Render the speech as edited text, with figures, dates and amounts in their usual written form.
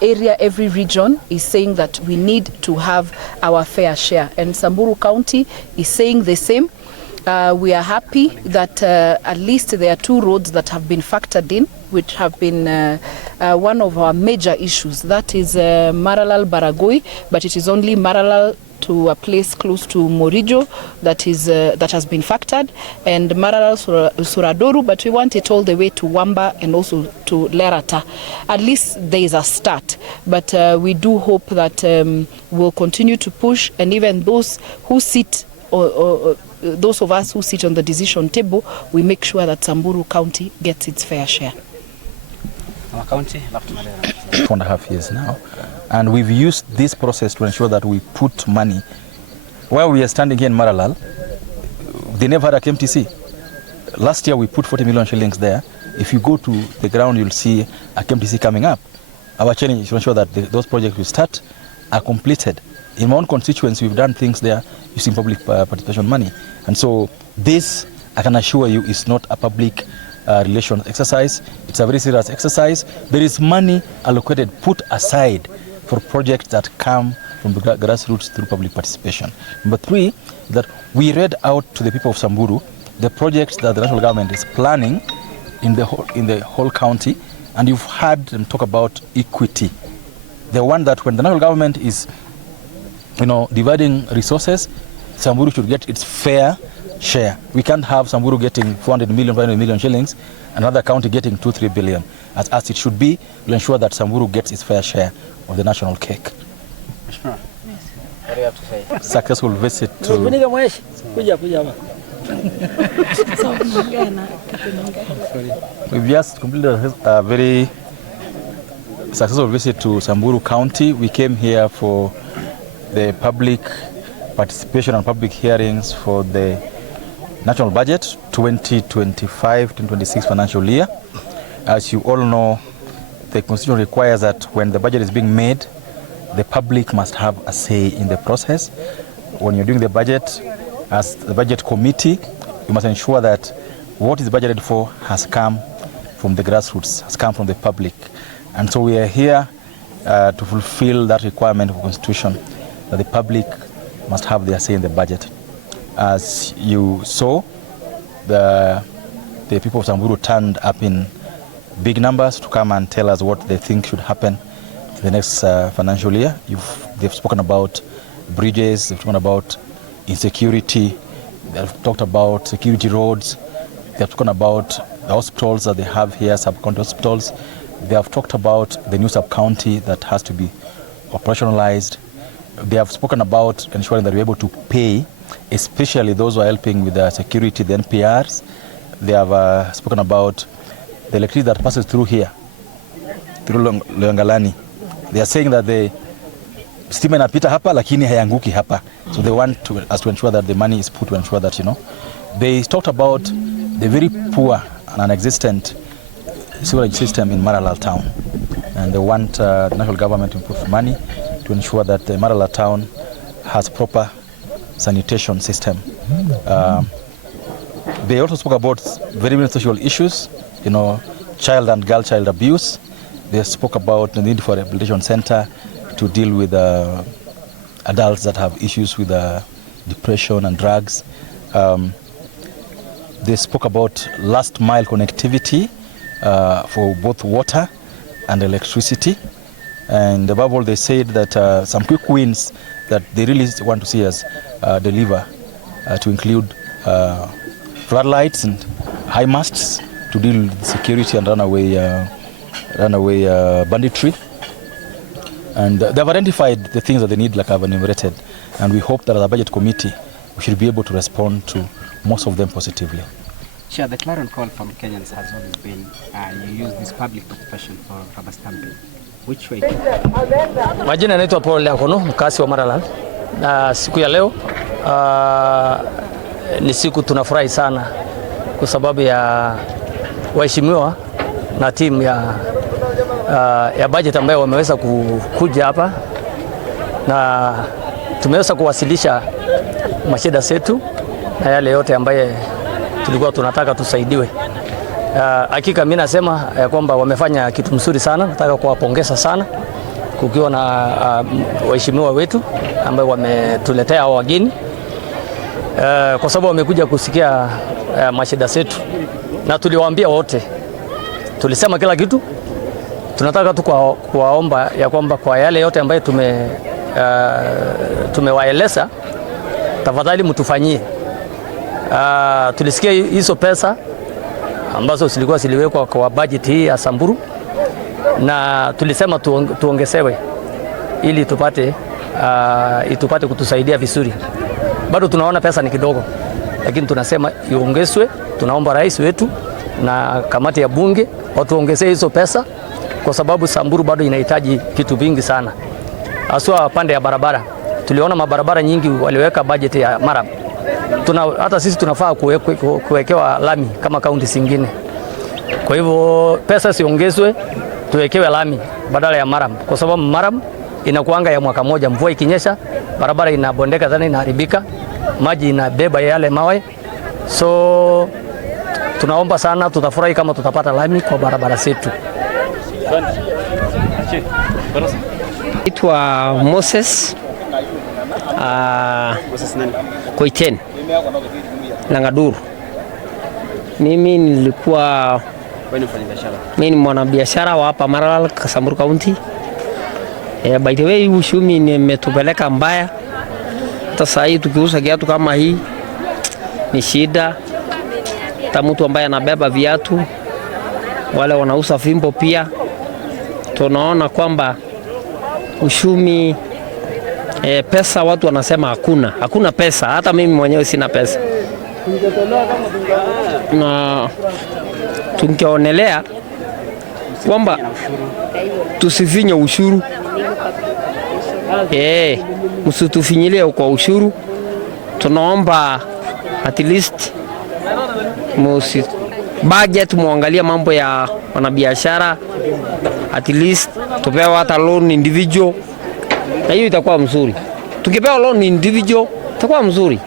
area, every region is saying that we need to have our fair share, and Samburu County is saying the same. We are happy that at least there are 2 roads that have been factored in, which have been one of our major issues. That is Maralal Baragoi, but it is only Maralal to a place close to Morijo that has been factored, and Maralal Suradoru, but we want it all the way to Wamba and also to Lerata. At least there is a start, but we do hope that we'll continue to push, and even those who sit or those of us who sit on the decision table, we make sure that Samburu County gets its fair share. Our county, 4.5 years now, and we've used this process to ensure that we put money. While we are standing here in Maralal, they never had a KMTC. Last year we put 40 million shillings there. If you go to the ground, you'll see a KMTC coming up. Our challenge is to ensure that those projects we start are completed. In my own constituency, we've done things there using public participation money. And so this, I can assure you, is not a public relations exercise. It's a very serious exercise. There is money allocated, put aside for projects that come from the grassroots through public participation. Number 3, that we read out to the people of Samburu the projects that the national government is planning in the whole county, and you've heard them talk about equity. The one that when the national government is dividing resources, Samburu should get its fair share. We can't have Samburu getting 400 million, 500 million shillings, another county getting 2-3 billion. As it should be, we'll ensure that Samburu gets its fair share of the national cake. What do you have to say? Successful visit to... We've just completed a very successful visit to Samburu County. We came here for the public participation and public hearings for the national budget 2025-2026 financial year. As you all know, the Constitution requires that when the budget is being made, the public must have a say in the process. When you're doing the budget, as the budget committee, you must ensure that what is budgeted for has come from the grassroots, has come from the public. And so we are here to fulfill that requirement of the Constitution, that the public must have their say in the budget. As you saw, the people of Samburu turned up in big numbers to come and tell us what they think should happen in the next financial year. They've spoken about bridges, they've spoken about insecurity, they've talked about security roads, they've spoken about the hospitals that they have here, sub-county hospitals. They have talked about the new sub-county that has to be operationalized. They have spoken about ensuring that we're able to pay, especially those who are helping with the security, the NPRs. They have spoken about the electricity that passes through here, through Loyangalani. They are saying that the stima inapita hapa lakini hayanguki hapa. So they want us to ensure that the money is put to ensure that, They talked about the very poor and non-existent sewerage system in Maralal town. And they want the national government to put money to ensure that the Maralal town has proper sanitation system. They also spoke about very many social issues, child and girl child abuse. They spoke about the need for a rehabilitation center to deal with adults that have issues with depression and drugs. They spoke about last mile connectivity for both water and electricity. And above all, they said that some quick wins that they really want to see us deliver to include floodlights and high masts to deal with security and runaway banditry. And they have identified the things that they need, like I've enumerated. And we hope that as a budget committee, we should be able to respond to most of them positively. Chair, the clarion call from Kenyans has always been you use this public participation for rubber stamping. Which way? Majina naitwa Paul Leakono, mkazi wa Maralal. Na siku ya leo ni siku tunafurahi sana kwa sababu ya waheshimiwa na timu ya budget ambayo wameweza kuja hapa na tumeweza kuwasilisha mashida zetu na yale yote ambaye tulikuwa tunataka tusaidiwe. Hakika mimi nasema kwamba wamefanya kitu mzuri sana, nataka kuwapongeza sana kukiwa na waheshimiwa wetu ambao wametuletea hao wageni kwa sababu wamekuja kusikia mashida zetu, na tuliwaambia wote, tulisema kila kitu. Tunataka tu kuwaomba ya kwamba kwa yale yote ambayo tumewaeleza, tafadhali mtufanyie. Tulisikia hizo pesa ambazo zilikuwa ziliwekwa kwa budget hii ya Samburu, na tulisema tuongezewe ili itupate kutusaidia vizuri. Bado tunaona pesa ni kidogo, lakini tunasema iongezwe. Tunaomba rais wetu na kamati ya bunge watuongezee hizo pesa, kwa sababu Samburu bado inahitaji vitu vingi sana, haswa pande ya barabara. Tuliona mabarabara nyingi waliweka budget ya maram. Hata sisi tunafaa kuwekewa lami kama kaunti zingine. Kwa hivyo pesa siongezwe, tuwekewe lami badala ya maram, kwa sababu maram inakuanga ya mwaka moja. Mvua ikinyesha, barabara inabondeka sana, inaharibika, maji inabeba yale mawe. So tunaomba sana, tutafurahi kama tutapata lami kwa barabara zetu. Naitwa Moses Koiten Langaduru. Mimi nilikuwa ni mwanabiashara wa hapa Maralal, Samburu County. By the way, ushumi nimetupeleka mbaya. Hata saa hii tukiuza viatu kama hii ni shida. Hata mtu ambaye anabeba viatu, wale wanauza fimbo pia, tunaona kwamba ushumi pesa, watu wanasema hakuna pesa. Hata mimi mwenyewe sina pesa, na tungeonelea kwamba tusifinye ushuru. Msitufinyilie kwa ushuru. Tunaomba at least budget muangalia mambo ya wanabiashara, at least tupewe hata loan individual, na hiyo itakuwa mzuri. Tukipewa loan individual itakuwa mzuri.